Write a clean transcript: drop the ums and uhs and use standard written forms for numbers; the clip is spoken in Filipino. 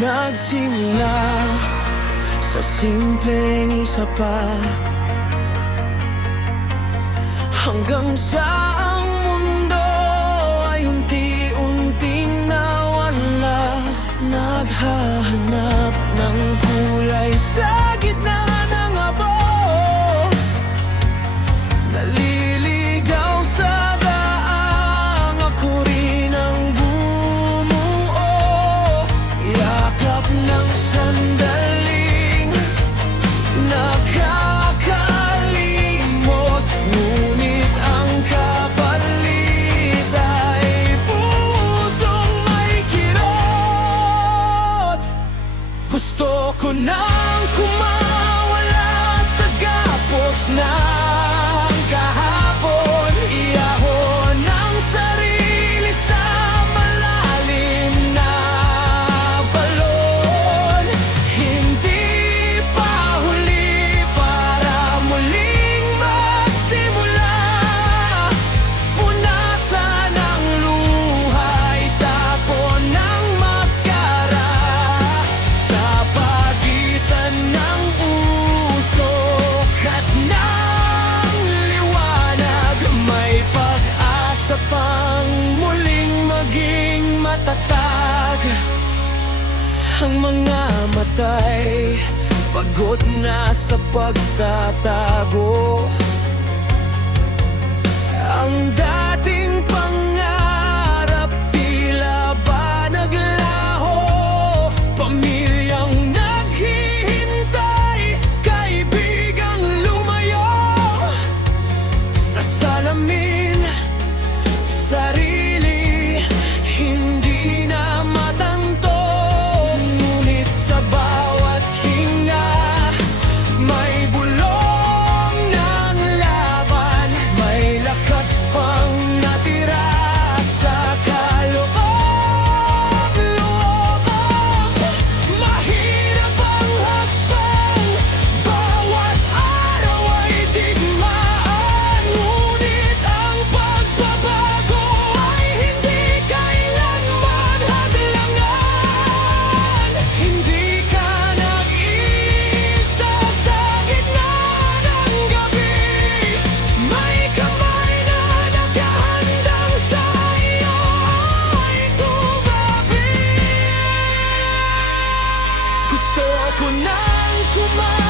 Nagsimula sa simpleng isa pa, hanggang sa ang mundo ay unti-unting nawala. Naghahanap ng kulay sa gitna ng abo, naliligaw sa daang, ako rin ang bumuo. Yakap ng sandaling nakakalimot, ngunit ang kapalit ay pusong may kirot. Gusto ko nang kumawala sa gapos ng kahapon, iahon ang sarili sa malalim na balon. Hindi pa huli para muling magsimula. Punasan ang luha, itapon ng maskara. Sa pagitan ng usok at ng liwanag, may pag-asa pang muling maging matatag. Ang mga matay pagod na sa pagtatago. Ang dating pangarap tila ba naglaho. Pamilyang naghihintay, kaibigang lumayo. Sa salamin, sarili hindi na matanto. Ngunit sa bawat hinga, may bulong ng laban. May lakas pang natira sa kaloob-loob. Mahirap ang hakbang, bawat araw ay digmaan. Ngunit ang pagbabago ay hindi kailanman hadlangan. Hindi ka nag-iisa sa gitna ng gabi. May kamay na nakahandang sa iyo ay tumabi. Gusto ko nang kumain